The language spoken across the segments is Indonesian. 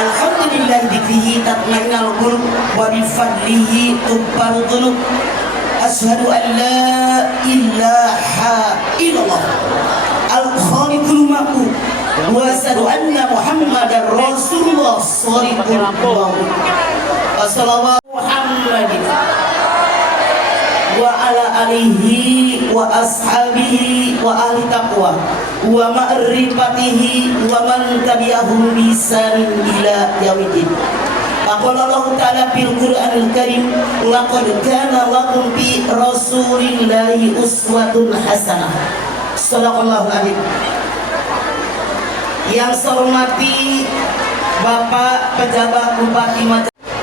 Alhamdulillah dzikrihi tatma'innul qulub wa bi fadlihi tughfaru dzunub. Asyhadu an la ilaha illallah al-khaliqul ma'bud wa asyhadu anna Muhammadar Rasulullah shaliqul ma'bud. Wassallallahu Muhammadin wa ala alihi wa ashabihi wa ahli taqwa wa ma'rifatihi wa man tabi'ahum bi ihsanin ila yaumiddin. Qala Allah Ta'ala fil Qur'anil Karim, laqad kana lakum fi Rasulillahi uswatun hasanah. Shadaqallahul adzim. Yang saya hormati Bapak Pejabat Bupati Majalengka,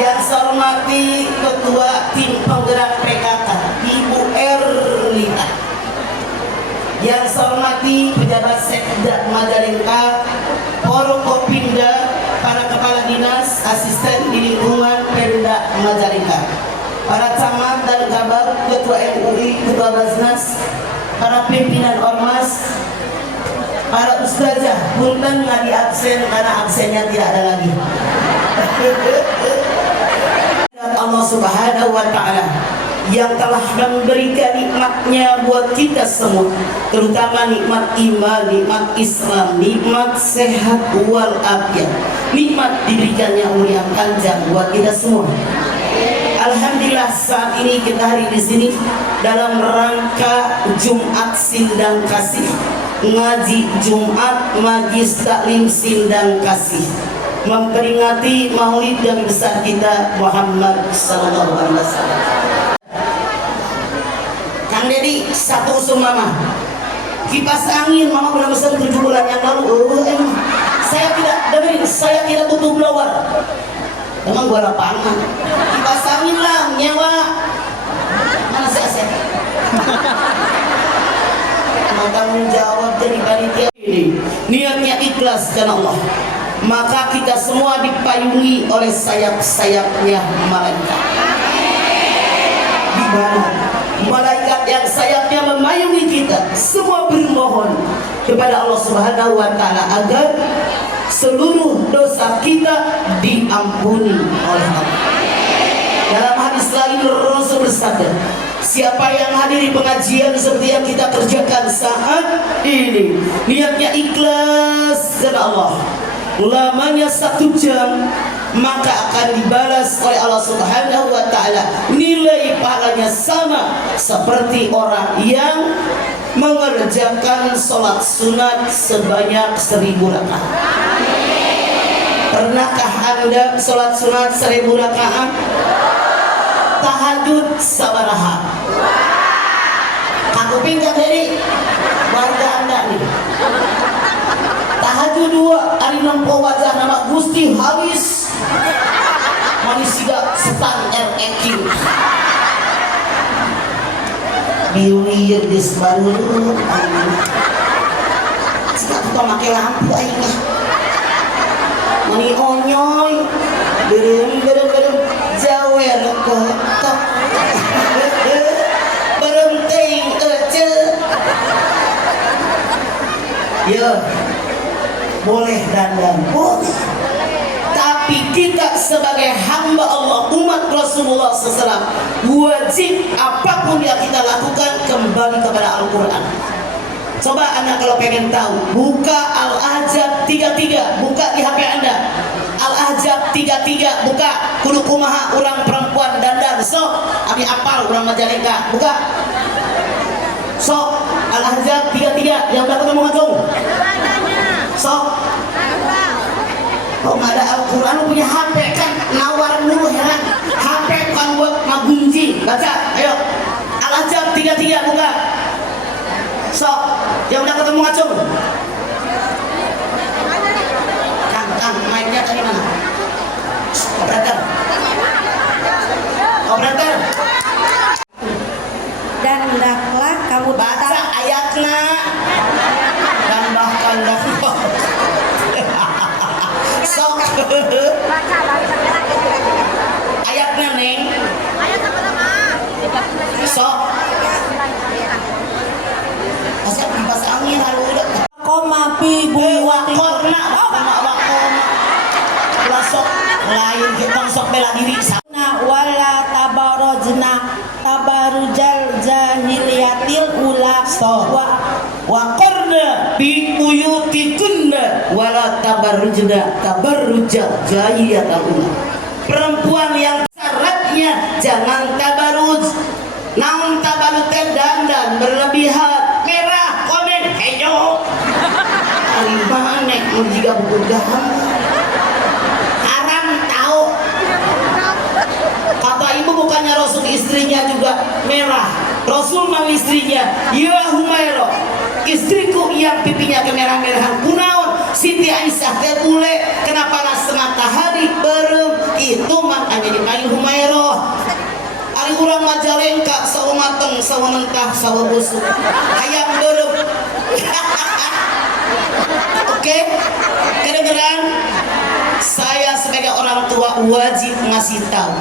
yang saya hormati Ketua Tim Penggerak PKK Ibu Erlina, yang saya hormati pejabat Sekda Majalengka, Forkopimda, para kepala dinas, asisten di lingkungan Pemda Majalengka, para camat dan kabag, ketua MUI, ketua Basnas, para pimpinan ormas, para ustazah, punten nggak di absen karena absennya tidak ada lagi. Allah Subhanahu wa Ta'ala yang telah memberikan nikmatnya buat kita semua, terutama nikmat iman, nikmat Islam, nikmat sehat wal afiat, nikmat diberikannya umur yang panjang buat kita semua. Alhamdulillah saat ini kita hari di sini dalam rangka Jumat Sindang Kasih, ngaji Jumat Majlis Taklim Sindang Kasih, memperingati Maulid yang besar kita Muhammad sallallahu alaihi wasallam. Kang Dedi, satu usung mama. Kipas angin mama pernah pesan 7 bulan yang lalu. Saya tidak dengerin, saya tidak butuh blower. Emang gua lapangan. Kipas angin lah, nyewa. Mana sih aset? Mau tanggung jawab jadi panitia ini. Niatnya ikhlas karena Allah. Maka kita semua dipayungi oleh sayap-sayapnya malaikat. Di mana malaikat yang sayapnya memayungi kita semua bermohon kepada Allah Subhanahu wa Ta'ala agar seluruh dosa kita diampuni oleh Allah. Dalam hadis lain Rasul bersabda, siapa yang hadir di pengajian seperti yang kita kerjakan saat ini, niatnya ikhlas karena Allah, lamanya 1 jam, maka akan dibalas oleh Allah Subhanahu wa Ta'ala. Nilai pahalanya sama seperti orang yang mengerjakan sholat sunat sebanyak 1000 rakaat. Pernahkah Anda sholat sunat 1000 rakaat? Tahajud sabaraha? Aku pindah dari warga Anda nih. Tahajud 2 ari nempo wajah nama Gusti habis manusia setan REQ biwir disbarul sekat pemakai lampu aingnya mani onyoy berem jawer kotok berem teing ece ya boleh dandan, boleh. Tapi kita sebagai hamba Allah, umat Rasulullah SAW, wajib apapun yang kita lakukan kembali kepada Al-Quran. Coba Anda kalau pengen tahu, buka Al-Ahzab 33, buka di HP Anda. Al-Ahzab 33, buka. Kudu kumaha orang perempuan dandan. So, abi apal orang Majalengka, buka. So, Al-Ahzab 33, yang udah ketemu ngacung. So, kalau nggak ada Al-Quran, lu punya HP kan, nawar dulu heran. HP bukan buat magunji. Baca, ayo. Al-Ahzab 33, buka. So, yang udah ketemu ngacung. Kang, mic-nya tadi mana? Operator. Operator. Dan hendaklah kamu baca ayatnya. Dan bahkan sok ayatnya neng sok sok bela diri wala tabarojna tabarujal jahiliyatil ula wa qarna bi buyutikunna wala tabarrujna tabarrujal jahiliyatil ula. Perempuan yang syaratnya jangan tabarruj. Namun tabarruj dandan berlebihan, merah, komen, hijau. Ari mana mun jiga buku gambar. Haram tahu. Kata ibu bukannya Rasul istrinya juga merah. Rasul mang istrinya, ya Humairah, istriku yang pipinya kemerah-merahan kunaon Siti Aisyah teh bule kenapa setengah matahari berem itu makanya dipanggil Humairah. Ari urang Majalengka sawo mateng sawo mentah sawo busuk hayang berem. Oke, kedengeran? Saya sebagai orang tua wajib ngasih tahu,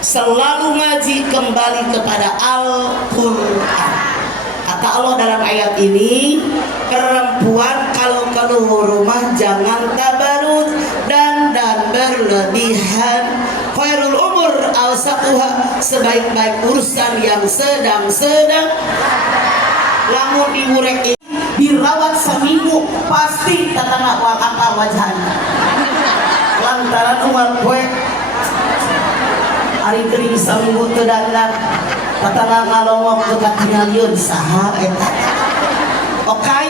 selalu ngaji kembali kepada Al-Quran. Kata Allah dalam ayat ini, perempuan kalau keluar rumah jangan tabarut dan berlebihan. Khairul umur awsatuha, sebaik-baik urusan yang sedang-sedang. Lamun diurek ini dirawat seminggu pasti tatana wakapa wajahnya. Lantaran umat gue hari kering seminggu teu dandan tatana ngalongok teu katingalieun saha eta. Oke?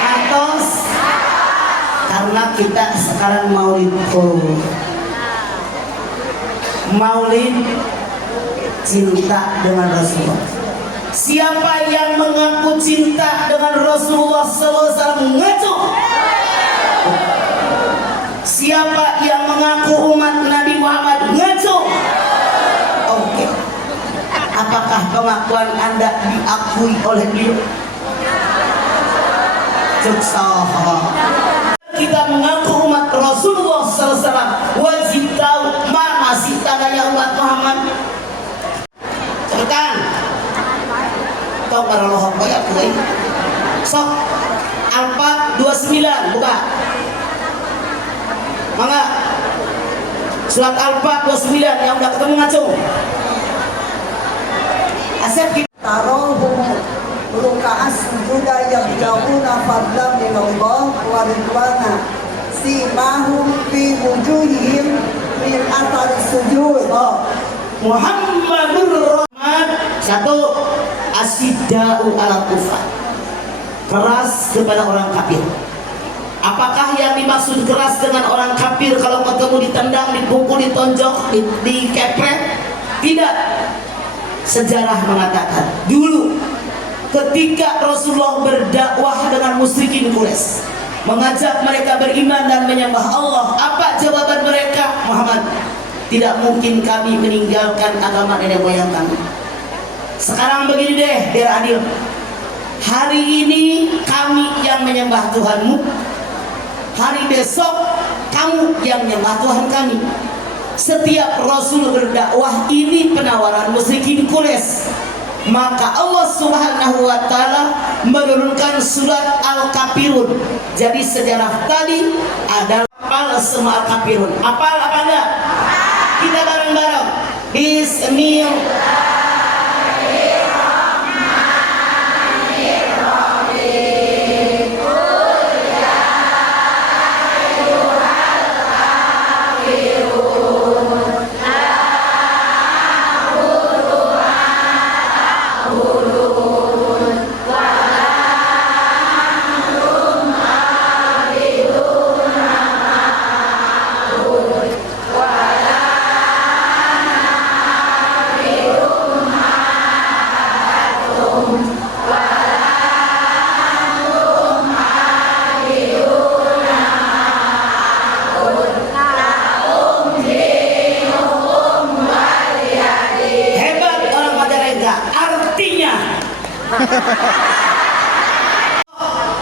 Ngantos karena kita sekarang maulid cinta dengan Rasulullah. Siapa yang mengaku cinta dengan Rasulullah SAW ngaco? Siapa yang mengaku umat Nabi Muhammad ngaco? Oke. Apakah pengakuan Anda diakui oleh beliau? Cuksoh. Kita mengaku umat Rasulullah SAW, wajib tahu mana sih tandanya umat Muhammad. Cepetan. Tau para lohok ya kuy. Sok Al-Fat 29 buka. Mangga. Surat Al-Fat 29 yang udah ketemu ngacung. Asep kita tarohum ruka'as sujuda yabtaguna fadlan minallah wa ridwana simahum fi wujuhihim min athari sujud. Muhammadur Rahman. Satu, asyidau ala kufar, keras kepada orang kafir. Apakah yang dimaksud keras dengan orang kafir kalau ketemu ditendang, dipukul, ditonjok, dikepret? Tidak. Sejarah mengatakan dulu ketika Rasulullah berdakwah dengan musyrikin Quraisy, mengajak mereka beriman dan menyembah Allah, apa jawaban mereka? Muhammad, tidak mungkin kami meninggalkan agama nenek moyang kami. Sekarang begini deh, biar adil. Hari ini kami yang menyembah Tuhanmu, hari besok kamu yang menyembah Tuhan kami. Setiap Rasul berdakwah, ini penawaran musyrikin Quraisy. Maka Allah Subhanahu wa Ta'ala menurunkan surat Al-Kafirun. Jadi sejarah tadi adalah apal semua Al-Kafirun. Apal apa enggak? Kita bareng-bareng. Bismillah.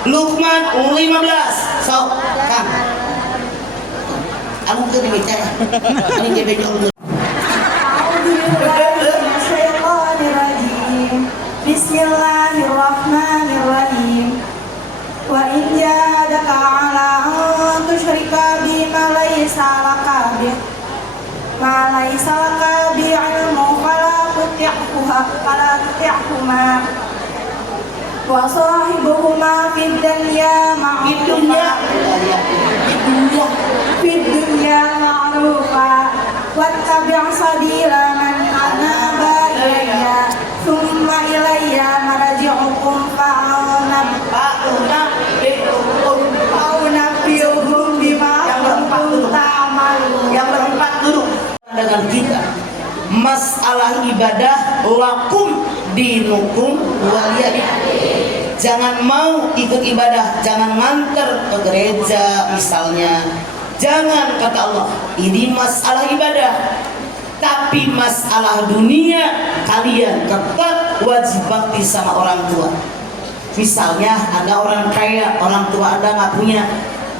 Luqman 15. Sok, Kang. Aku ke bicara. Ini dia bejol. Bismillahirrahmanirrahim. Wa in jahadaka 'ala an tusyrika bima laysa laka bih ما ليس لك بعلم فلا تطعهما وصاحبهما في الدنيا معروفا واتبع سبيل من أناب إلي ثم إلي مرجعكم فأنبئكم بما كنتم تعملون. Yang berempat duduk dengan kita. Masalah ibadah lakum dinukum waliyadin. Jangan mau ikut ibadah, jangan nganter ke gereja misalnya. Jangan, kata Allah, ini masalah ibadah. Tapi masalah dunia kalian tetap wajib bakti sama orang tua. Misalnya ada orang kaya, orang tua Anda nggak punya,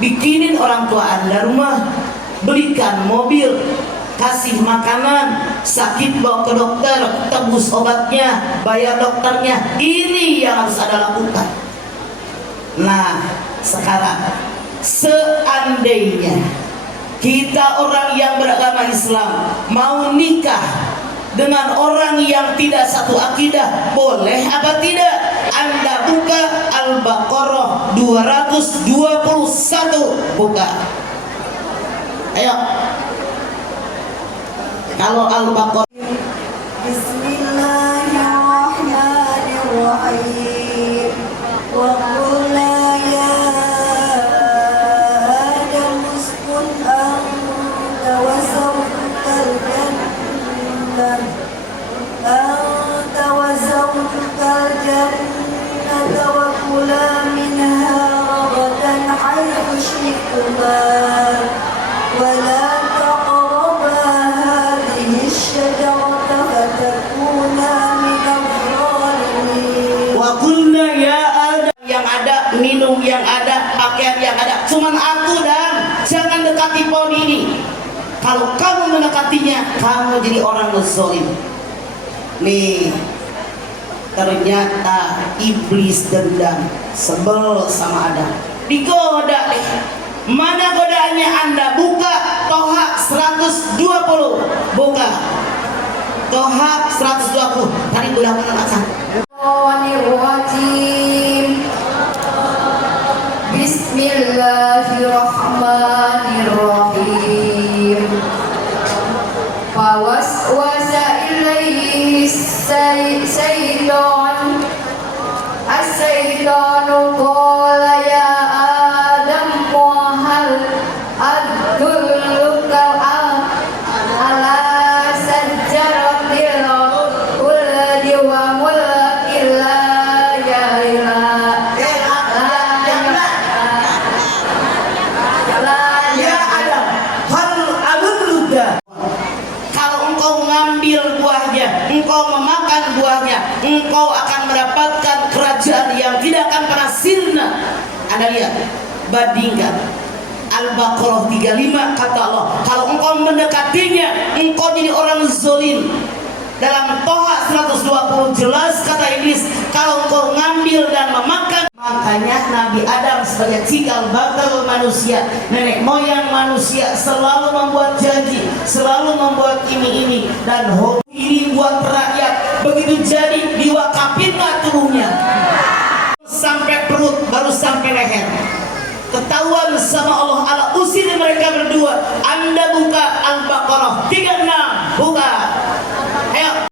bikinin orang tua Anda rumah, belikan mobil, kasih makanan, sakit bawa ke dokter, tebus obatnya, bayar dokternya. Ini yang harus Anda lakukan. Nah, sekarang seandainya kita orang yang beragama Islam mau nikah dengan orang yang tidak satu akidah, boleh apa tidak? Anda buka Al-Baqarah 221, buka. Ayo. Kalau Al-Baqarah Bismillahirrahmanirrahim. Wa qulna ya Adam uskun anta wa zawjukal jannata wa kula minha ragadan haythu shi'tuma wa la minum yang ada, pakaian yang ada, cuman aku dan jangan dekati pohon ini. Kalau kamu mendekatinya, kamu jadi orang zalim. Nih, ternyata iblis dendam, sebel sama Adam, digoda deh. Mana godaannya? Anda buka Toha 120, buka Toha 120. Tadi udah menekan. Bismillahirrahmanirrahim. Fawaswasa ilaihi as-syaitanu qala ya Adam hal adulluka ala sajaratil khuldi wa mulkin la engkau memakan buahnya, engkau akan mendapatkan kerajaan yang tidak akan pernah sirna. Anda lihat, bandingkan Al-Baqarah 35, kata Allah, kalau engkau mendekatinya, engkau jadi orang zalim. Dalam Toha 120 jelas kata iblis, kalau engkau ngambil dan memakan. Makanya Nabi Adam sebagai cikal bakal manusia, nenek moyang manusia, selalu membuat janji, selalu membuat ini dan hobi ini buat rakyat. Begitu jadi diwakafin tubuhnya sampai perut, baru sampai leher. Ketahuan sama Allah, Allah usir mereka berdua. Anda buka Al-Baqarah 36, buka. Ayo.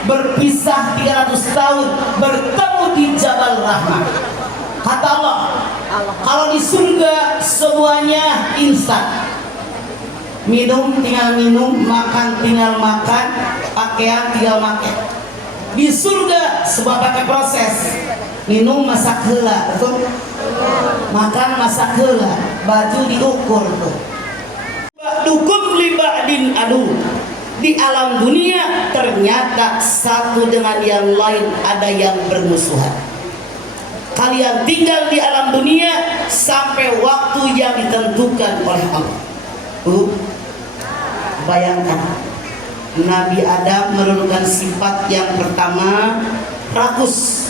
Berpisah 300 tahun, bertemu di Jabal Rahmah. Kata Allah, kalau di surga semuanya instan. Minum tinggal minum, makan tinggal makan, pakaian tinggal pakai. Di surga semua pakai proses. Minum masak heula, betul? Makan masak heula, baju diukur tuh. ba'din adu. Di alam dunia ternyata satu dengan yang lain ada yang bermusuhan. Kalian tinggal di alam dunia sampai waktu yang ditentukan oleh Allah. Bayangkan, Nabi Adam menurunkan sifat yang pertama, rakus.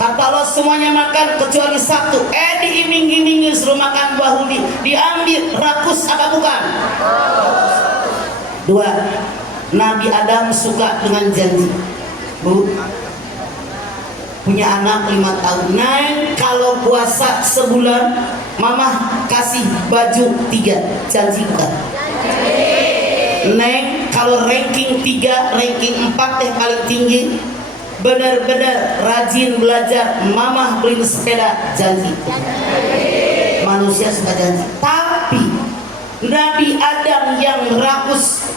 Kata Allah semuanya makan kecuali satu. Diiming-imingi suruh makan buah huli, diambil, rakus apa bukan? Dua, Nabi Adam suka dengan janji. Punya anak 5 tahun. Neng, kalau puasa sebulan, mama kasih baju 3. Janji bukan? Neng, kalau ranking 3, ranking 4 yang paling tinggi, benar-benar rajin belajar, mama beliin sepeda. Janji. Manusia suka janji. Tapi Nabi Adam yang rakus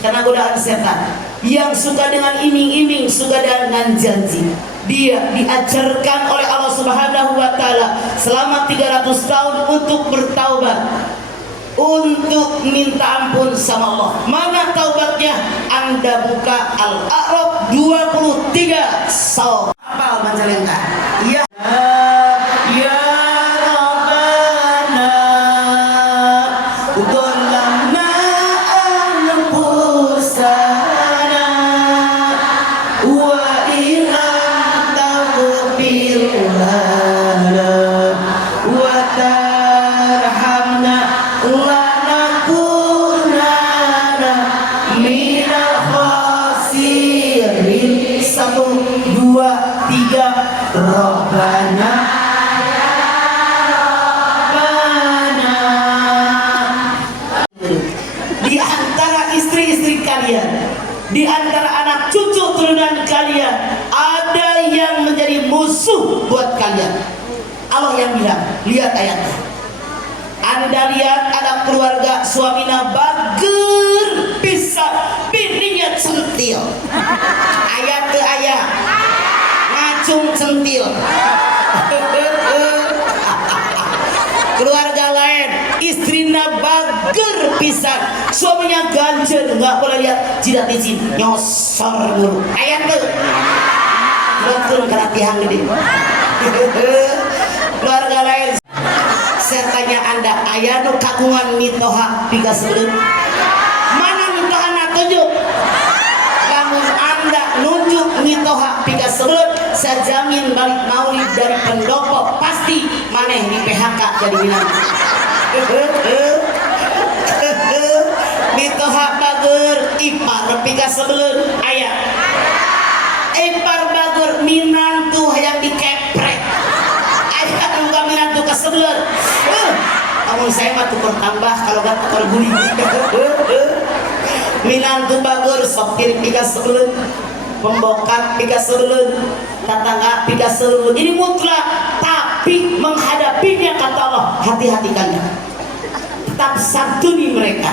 karena godaan setan, yang suka dengan iming-iming, suka dengan janji, dia diajarkan oleh Allah Subhanahu wa Ta'ala selama 300 tahun untuk bertaubat, untuk minta ampun sama Allah. Mana taubatnya? Anda buka Al-A'raf 23 so. Apa Majalengka? Ya. Ya Rabbana Udolana Anfusana Wa ilam taghfir lana Wa tarhamna lanakunana minal khasirin. 1, 2, 3 Rabbana di antara istri-istri kalian, di antara anak cucu turunan kalian, ada yang menjadi musuh buat kalian. Allah yang bilang, lihat ayatnya. Anda lihat ada keluarga suaminya bager pisah, bininya centil. Ayat ke ayat, ngacung centil. Keluarga lain, istrinya bager pisan, suaminya ganjel, nggak boleh lihat jidat izin, nyosor mulu. Ayat tuh, betul keratihan gede. Keluarga lain, saya tanya Anda, ayah nu kagungan mitoha tiga sebelum mana mitoha natujuk? Namun Anda nunjuk mitoha tiga sebelum, saya jamin balik maulid dari pendopo pasti maneh di PHK jadi bilang. Mitoha bager ipar tiga sebelum ayah. Ipar bager minantu yang dikeprek. Ayah juga minantu ke sebelum. Kamu saya mah tukar tambah kalau gak tukar guling. Minantu bager sopir tiga sebelum, pembokat tiga sebelum, tetangga tiga sebelum. Ini mutlak, tapi menghadapinya kata Allah, hati-hati kalian. Tetap santuni mereka,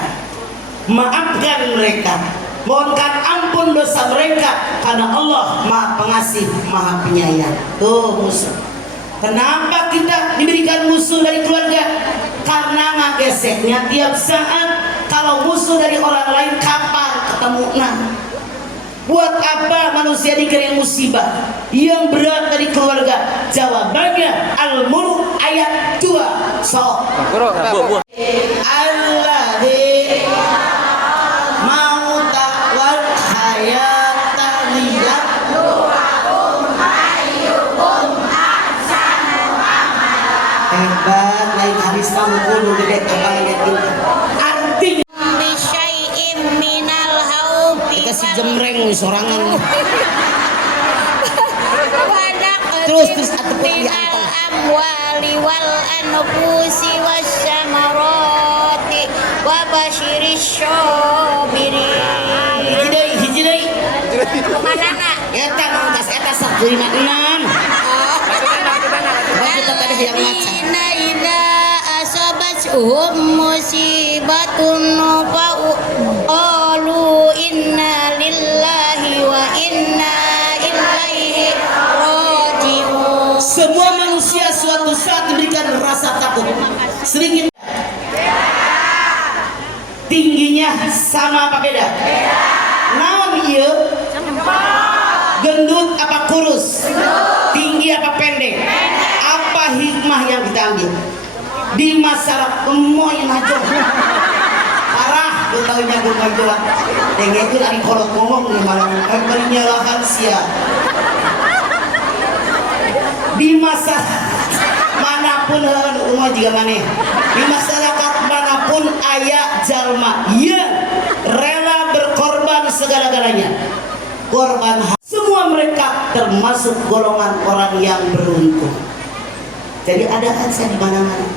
maafkan mereka, mohonkan ampun dosa mereka, karena Allah Maha Pengasih, Maha Penyayang. Tuh musuh. Kenapa kita diberikan musuh dari keluarga? Karena ngageseknya tiap saat. Kalau musuh dari orang lain kapan ketemu? Nah, buat apa manusia dikira musibah yang berat dari keluarga? Jawabannya Al-Mulk ayat 2. So Alladzi mauta wal hayata liyabluwakum ayyukum ahsanu amala. Hebat, lain habis kamu kudu gede apa lagi artinya bisyai'im minal haufi kasih jemreng sorangan. terus minal amwali wal anfusi wasyamarati wa basyiris syabirin. Hiji deui. Kemana nak? Eta nongkas eta 156. Kita tadi yang ngaca. Ida asabatuhum musibatun fa'alu inna lillahi wa inna ilaihi raji'un. Semua manusia suatu saat diberikan rasa takut. Sedikit tingginya sama apa beda? Naon ieu? Gendut apa kurus? Tinggi apa pendek? Apa hikmah yang kita ambil? Di masyarakat emoy najo. Parah, lu tahu nyago najo. Denge itu dari kolot ngomong di malam menyalahkan sia. Di masyarakat manapun umur juga maneh. Di masyarakat manapun aya jalma yang rela berkorban segala-galanya. Korban semua mereka termasuk golongan orang yang beruntung. Jadi ada aja di mana-mana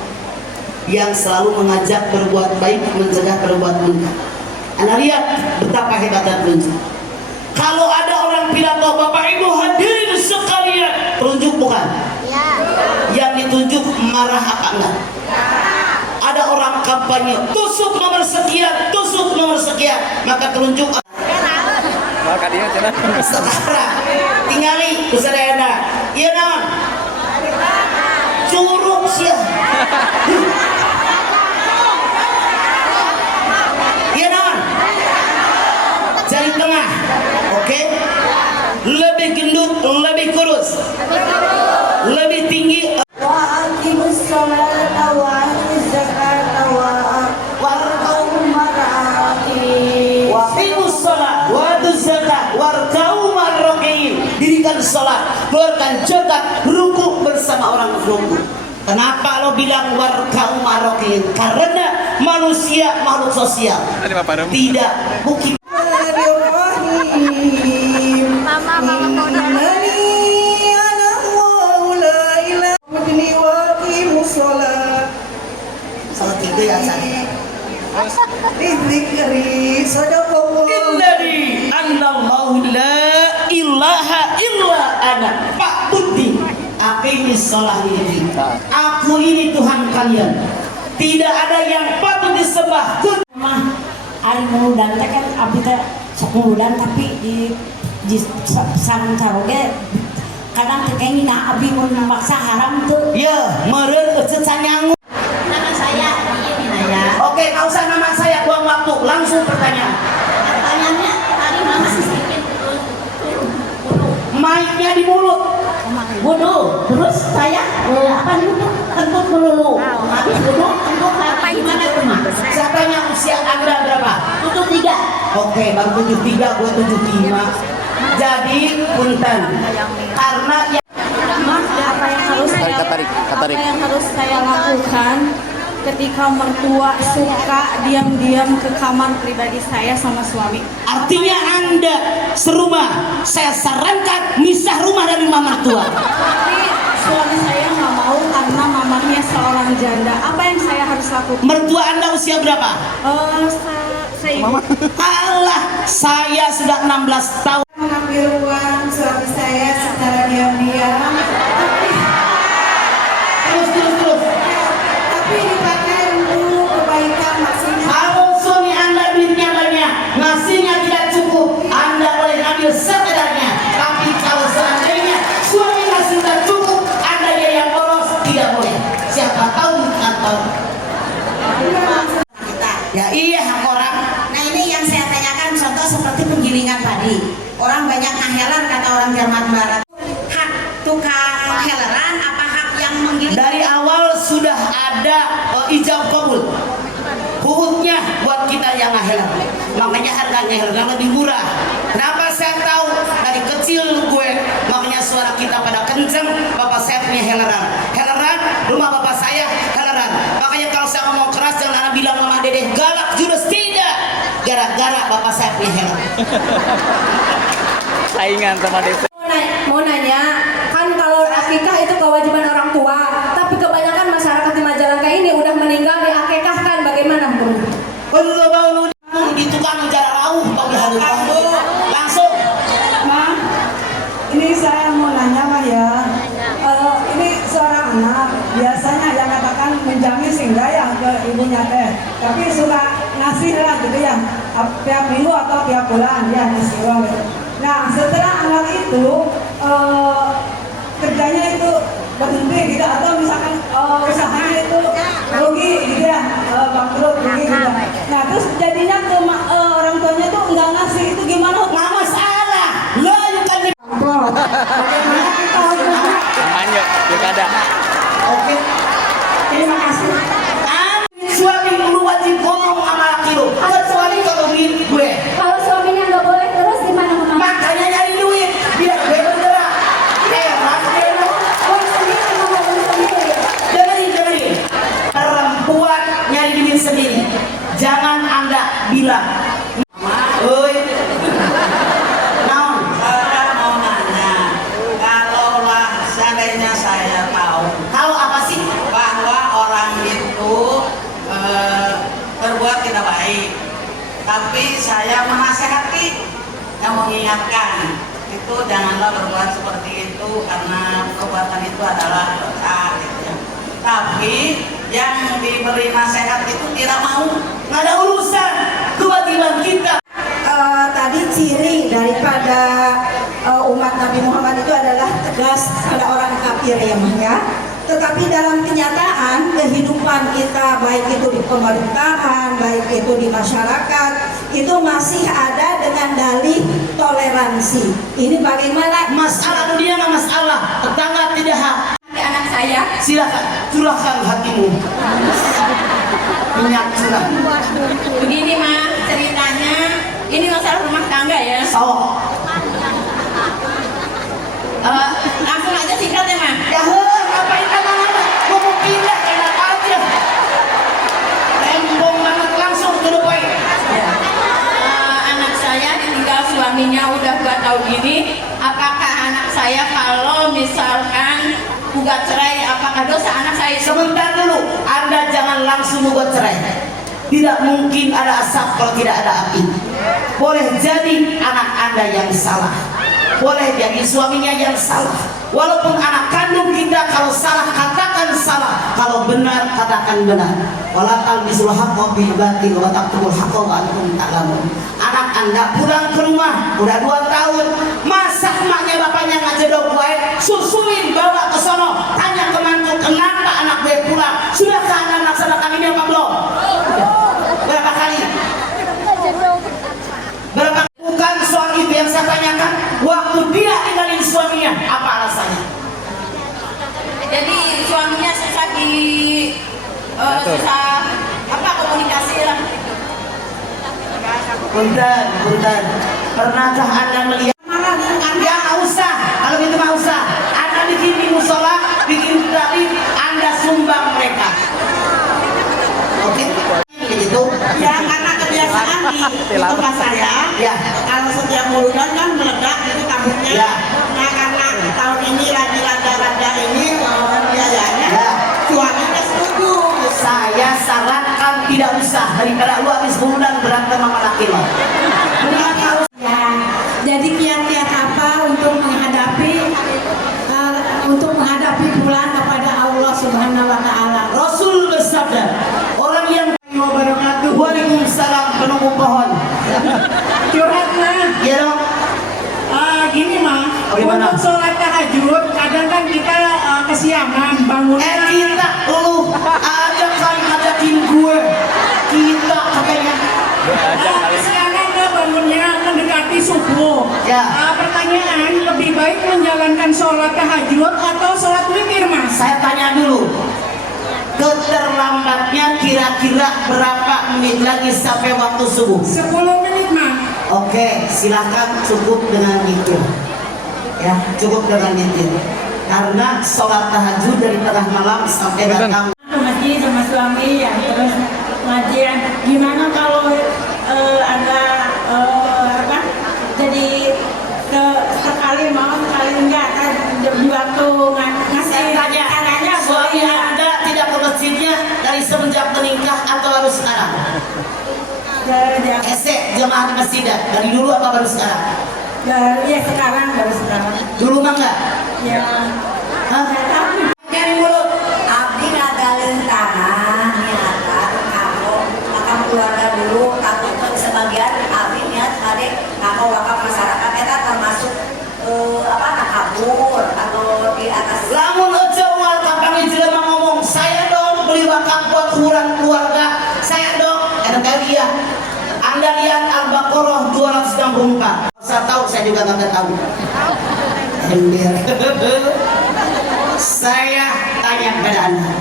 yang selalu mengajak berbuat baik, mencegah berbuat munkar. Anda lihat betapa hebatnya telunjuk. Kalau ada orang pidato, Bapak Ibu hadirin sekalian, telunjuk bukan? Ya. Yang ditunjuk marah apa enggak? Ya. Ada orang kampanye, tusuk nomor sekian, maka telunjuk. Sekarang tingali usadayana, iya naon? Curug sia. Iya naon? Jari tengah, oke? Lebih gendut, lebih kurus, lebih tinggi. Wa aqimus sholata wa atuz zakata warka'u mar'aqin. Waqimus sholat wa atuz zakat warka'u mar'aqin. Dirikan sholat, keluarkan zakat, ruku bersama orang ruku. Kenapa lo bilang warka'u mar'aqin? Karena manusia makhluk sosial. Tidak mungkin. Salah tiga ya saya. Innani annallahu la ilaha illa ana fa'budni aqimis shalah ini. Aku ini Tuhan kalian. Tidak ada yang patut disembah. Ari muludan teh kan abdi teh sok muludan tapi di sareng caroge kadang teh kayaknya nah abdi mun maksa haram tuh. Ya, meureun euceut sanyangu. Nama saya ini Naya. Oke, kau usah nama saya, buang waktu, langsung pertanyaan. Pertanyaannya tadi mana sih sedikit Mic-nya di mulut. wudu, terus saya apa dulu kentut melulu. Habis wudu kentut apa gimana tuh mah? Siapanya usia Anda berapa? Tutup 3. Oke, baru 73, gue 75. Jadi, punten. Karena yang Apa yang harus saya lakukan ketika mertua suka diam-diam ke kamar pribadi saya sama suami? artinya Anda serumah, saya sarankan misah rumah dari mama tua. Tapi suami saya nggak mau karena mamahnya seorang janda. Apa yang saya harus lakukan? Mertua Anda usia berapa? Saya Allah, saya sudah 16 tahun. Mengambil uang suami saya secara diam-diam, Terus. tapi dipakai untuk kebaikan maksudnya. Kalau suami Anda duitnya banyak, ngasihnya tidak cukup, Anda boleh ambil sekedarnya. Tapi kalau seandainya suami ngasih tidak cukup, Anda yang boros, tidak boleh. Siapa tahu atau ya iya hak orang. Nah ini yang saya tanyakan contoh seperti penggilingan tadi. Orang banyak ngahelan kata orang Jerman Barat. Hak tukang heleran apa hak yang menggiling? Dari awal sudah ada ijab kabul. Hukumnya buat kita yang ngahelan. Makanya harganya lebih murah. Kenapa saya tahu? Dari kecil gue, makanya suara kita pada kenceng. Bapak saya punya heleran. Heleran, rumah bapak saya heleran. Makanya kalau saya ngomong keras jangan anak bilang mama dedeh galak jurus, tidak. Gara-gara bapak saya punya heleran. Saingan sama desa. Mau nanya, kan kalau akikah itu kewajiban orang tua, tapi kebanyakan masyarakat di Majalengka ini udah meninggal diakikahkan, bagaimana Bu? Belum mau di tukang jarak rauh atau di hadap langsung. Ma, ini saya mau nanya mah ya. Ini seorang anak biasanya yang katakan menjamin singgah ya ke ibunya teh, tapi suka ngasih lah gitu ya, tiap minggu atau tiap bulan ya ngasih uang gitu. Nah setelah anak itu kerjanya itu berhenti gitu atau misalkan usahanya itu rugi gitu ya, bangkrut rugi gitu. Nah terus jadinya ke Oke. Terima kasih. Suami lu wajib ngomong sama laki lu, kecuali kalau duit gue. Kalau suaminya nggak boleh terus gimana mama? Makanya nyari duit biar gue bergerak. Gue lu. Oh sendiri mama boleh sendiri. Dengerin. Perempuan nyari duit sendiri. Jangan Anda bilang, "Oi, naon?" Saya mau nanya, kalaulah seandainya saya tahu Tahu apa sih? bahwa orang itu berbuat tidak baik, tapi saya menasehati yang mengingatkan itu janganlah berbuat seperti itu karena perbuatan itu adalah dosa gitu ya. Tapi yang diberi nasihat itu tidak mau. Nggak ada urusan kewajiban kita. Tadi ciri daripada umat Nabi Muhammad itu adalah tegas pada orang kafir ya Mah ya. Tetapi dalam kenyataan kehidupan kita baik itu di pemerintahan, baik itu di masyarakat, itu masih ada dengan dalih toleransi. Ini bagaimana? Masalah dunia nggak masalah, tetangga tidak hak. Anak saya. Silakan curahkan hatimu. Minyak curah. Begini mah ceritanya, ini masalah rumah tangga ya. Sawah. Langsung aja singkat ya mah. Ya ngapain lama-lama? Gua mau pindah enak aja. Rembong banget langsung ke depan. Anak saya ditinggal suaminya udah 2 tahun ini. Apakah anak saya kalau misalkan gugat cerai, apakah dosa anak saya? Sebentar dulu, Anda jangan langsung membuat cerai. Tidak mungkin ada asap kalau tidak ada api. Boleh jadi anak Anda yang salah, boleh jadi suaminya yang salah. Walaupun anak kandung kita kalau salah katakan salah, kalau benar katakan benar. Wala talbisul haqqa bil batil wa taqtumul haqqa wa antum ta'lamun. Anak Anda pulang ke rumah udah 2 tahun, masak maknya bapaknya ngajedok gue, susuin bawa ke sono, tanya ke mantu kenapa anak gue pulang, sudahkah Anda melaksanakan ini apa belum? Berapa kali? Berapa? Bukan soal itu yang saya tanyakan. Waktu dia tinggalin suaminya, apa alasannya? Jadi suaminya susah susah apa komunikasi lah. Punten. Pernahkah Anda melihat? Ya nggak usah. Kalau gitu nggak usah. Anda bikin di musola, bikin dalil, Anda sumbang mereka. Oke? Begitu. Ya karena kebiasaan di tempat saya, Ya. kalau setiap bulan kan meledak itu kampungnya. Ya. Nah karena tahun ini lagi rada-rada ini biayanya, Ya. suaminya setuju. Saya sarankan tidak usah daripada lu habis bulan berantem sama laki lo. Bukan harus. Ya, jadi kiat-kiat apa untuk menghadapi bulan kepada Allah Subhanahu wa taala. Rasul bersabda, orang yang wabarakatuh. Waalaikumsalam penunggu pohon. Curhatnya Ya dong. gini mah, Gimana? untuk sholat tahajud kadang kan kita kesiangan bangunnya. Kita lu aja kali ngajakin gue. Kita katanya. Kesiangan nggak bangunnya mendekati subuh. Ya. Pertanyaan, lebih baik menjalankan sholat tahajud atau sholat witir mas? Saya tanya dulu. Keterlambatnya kira-kira berapa menit lagi sampai waktu subuh? 10 menit mas. Oke, silakan cukup dengan itu. Ya, cukup dengan itu. Karena sholat tahajud dari tengah malam sampai datang. Ke masjid sama suami ya terus ngajian. Gimana kalau ada apa? Jadi sekali mau sekali enggak kan di waktu ngasih Saya tanya, caranya suami boleh ya? Anda tidak ke masjidnya dari semenjak menikah atau baru sekarang? Esek jemaah di masjid dari dulu apa baru sekarang? Ya sekarang baru sekarang. Dulu mah enggak? Ya. Hah? Nyari mulut. Abdi ngagalin tanah niatan kamu akan keluarga dulu tapi untuk sebagian abdi niat tadi kamu wakaf masyarakat eta termasuk apa nakabur atau di atas Lamun ojo wal kapan jelema ngomong, saya dong beli wakaf buat ukuran keluarga. Saya dong, kali ya. Anda lihat Al-Baqarah 264. Saya tahu, saya juga nggak tahu. Ember. Saya tanya kepada Anda.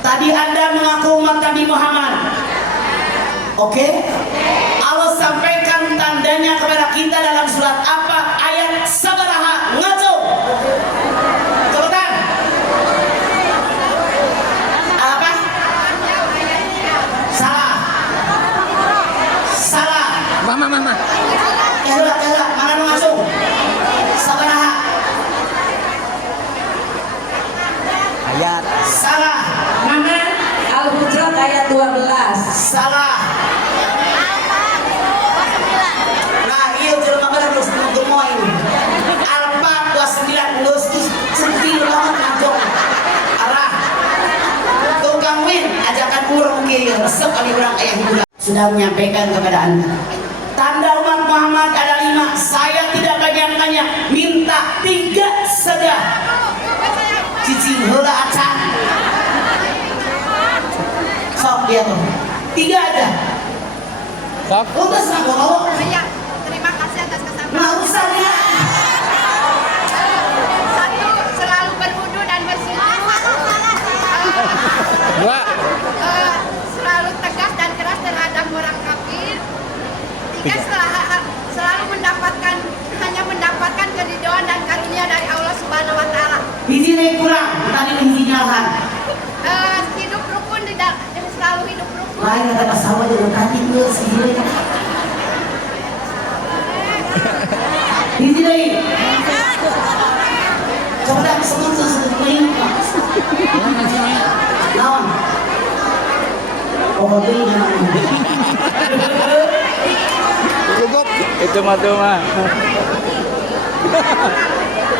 Tadi Anda mengaku umat Nabi Muhammad. Oke? Allah sampaikan tandanya kepada kita dalam surat apa? Ayat sabaraha. Ngaco. Cepetan. Apa? Salah. Salah. Mama. Mana nu ngaco? Sabaraha. Ayat. Salah. Mana? Al-Hujurat ayat 12. Salah. Nah, iya jelema bener terus gemoy ini. Alfa 29 geus sentil banget ngajong. Arah. Tukang win ajakan urang kieu resep ali urang aya hiburan. Sudah menyampaikan kepada Anda. Tanda umat Muhammad ada 5. Saya tidak banyak-banyak, minta 3 saja. Cicing heula acan. Sok dia tuh 3 aja. Sok. Udah sama bawa. Terima kasih atas kesempatan. Nggak usah dia. Satu, selalu berwudu dan bersuci. Dua. Selalu tegas dan keras terhadap orang kafir. 3, selalu hanya mendapatkan keridhaan dan karunia dari Allah Subhanahu Wa Taala. Biji naik kurang, tadi biji nyalahan. Hidup rukun selalu hidup rukun. Lain kata pas sawah jadi tadi gue sendiri. Biji naik. Coba dah sebut ini. Naon. Oh ini jangan. Cukup. Itu mah tuh mah.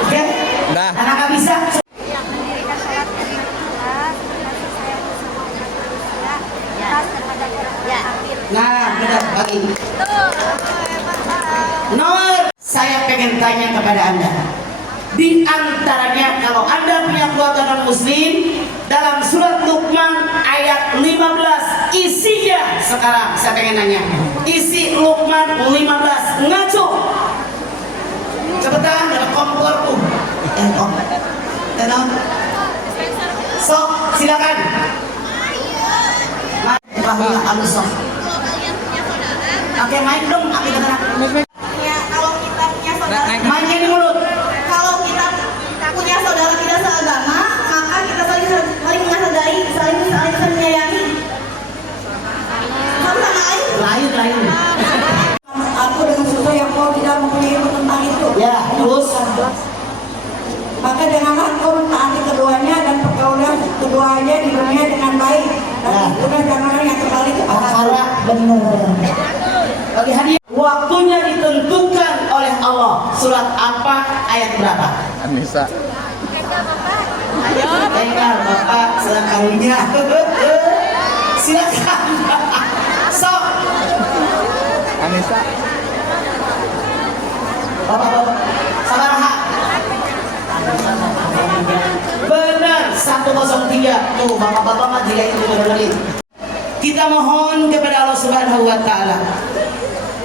Oke. Dah. Anak nggak bisa. Mendirikan sholat berikhlas, kasih sayang semuanya manusia, ikhlas terhadap orang kafir. Nah, benar bagi. Nomor saya pengen tanya kepada Anda. Di antaranya kalau Anda punya keluarga non muslim dalam surat Luqman ayat 15 isinya sekarang saya pengen nanya. Isi Luqman 15 ngaco. Cepetan dalam komporku. Tenang. Sok silakan. Bahwa alusok. Oke main dong, aku kata Ya, kalau kita punya saudara, mainnya di mulut. kalau kita punya saudara tidak seagama, maka kita saling menghargai, saling menyayangi. Satu sama lain. Lain. Aku dengan sesuatu yang kau tidak mempunyai ilmu tentang itu. Ya, terus. Maka janganlah kau mentaati keduanya dan pergaulan keduanya di dunia dengan baik. Dan sudah janganlah yang kembali kepada Acara benar. Bagi hadiah waktunya ditentukan oleh Allah. Surat apa? Ayat berapa? Anissa. Tinggal Bapak selengkapnya. Silakan. Sok. Anissa. Bapak. Sabaraha. Benar 103. Tuh bapak-bapak mah jika itu benar. Kita mohon kepada Allah Subhanahu wa taala.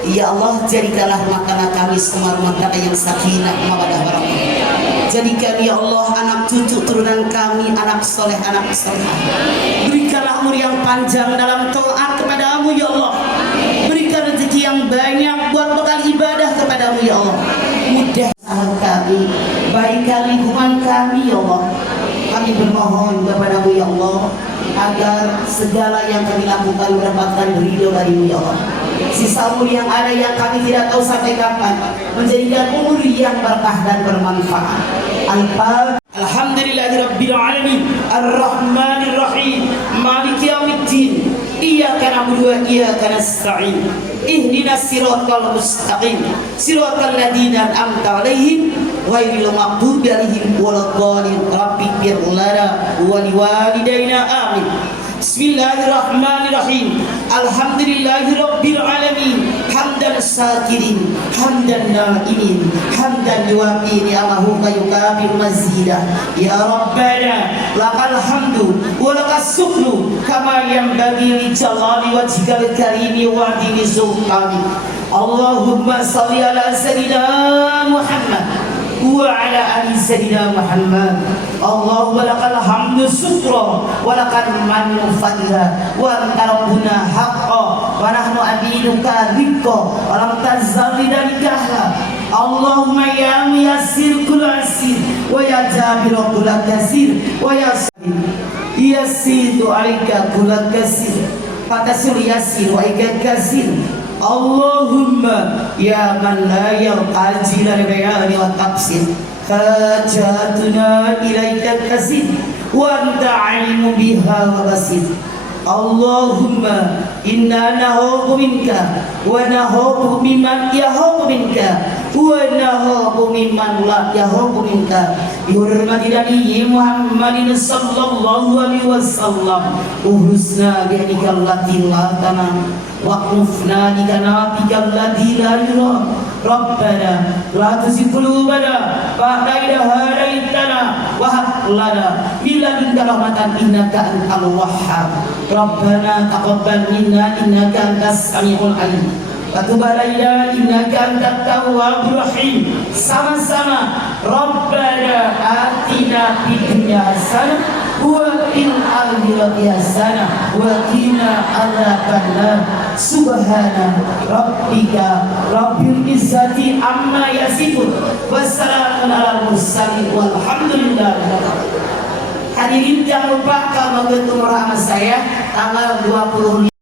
Ya Allah, jadikanlah rumah tangga kami semua rumah tangga yang sakinah mawaddah warahmah. Jadikan ya Allah anak cucu turunan kami anak soleh anak soleh. Berikanlah umur yang panjang dalam taat kepadamu ya Allah. Berikan rezeki yang banyak buat bekal ibadah kepadamu ya Allah. Mudah sahabat kami, baikkan lingkungan kami ya Allah. Kami bermohon kepadamu ya Allah agar segala yang kami lakukan mendapatkan ridho darimu ya Allah. Sisa umur yang ada yang kami tidak tahu sampai kapan menjadikan umur yang berkah dan bermanfaat. Al-Fatihah. Alhamdulillahirabbil alamin arrahmanir rahim maliki yaumiddin iyyaka na'budu wa iyyaka nasta'in ihdinas siratal mustaqim siratal ladzina an'amta 'alaihim ghairil maghdubi 'alaihim waladdallin rabbighfir lana wa liwalidayna amin. Bismillahirrahmanirrahim. Alhamdulillahirabbil alamin. Hamdan syakirin, hamdan na'imin, hamdan yuwafi ni'amahu wa yukafi mazidah. Ya Rabbana, lakal hamdu wa lakas syukru kama yanbaghi li jalali wajhikal karimi wa 'azimi sultanik. Allahumma shalli ala sayyidina Muhammad wa ala ali sayyidina Muhammad. Allahumma lakal hamdu syukra wa lakal mannu fadla wa anta rabbuna haqqa wa nahnu abiduka rizqa wa lam tazalli dalikahla. Allahumma ya muyassir kul asir wa ya jabir kul kasir wa ya yassiru alayka kul kasir fatasir yassir wa ika kasir. Allahumma ya man la yarqaji lil bayani wa tafsir hajatuna ilaika kasir wa anta alimu biha wa basir. Allahumma inna nahubu minka wa nahubu mimman yahubu minka wa nahubu mimman la yahubu minka bi hurmati nabi Muhammadin sallallahu alaihi wasallam uhusna bi allati la tanam wa qufna bi kanabika allati la yura. Rabbana la tuzigh qulubana ba'da idh hadaytana wa hab lana min ladunka rahmatan innaka antal wahhab. Rabbana taqabbal minna innaka antas samiul alim wa tub alaina innaka antat tawwabur rahim. Sama-sama Rabbana atina fid dunya hasanah wa fil akhirati hasanah wa qina adzabannar. Subhana rabbika rabbil izzati amma yasifun wassalamun alal mursalin walhamdulillah. Hadirin jangan lupa kalau begitu rahmat saya tanggal 25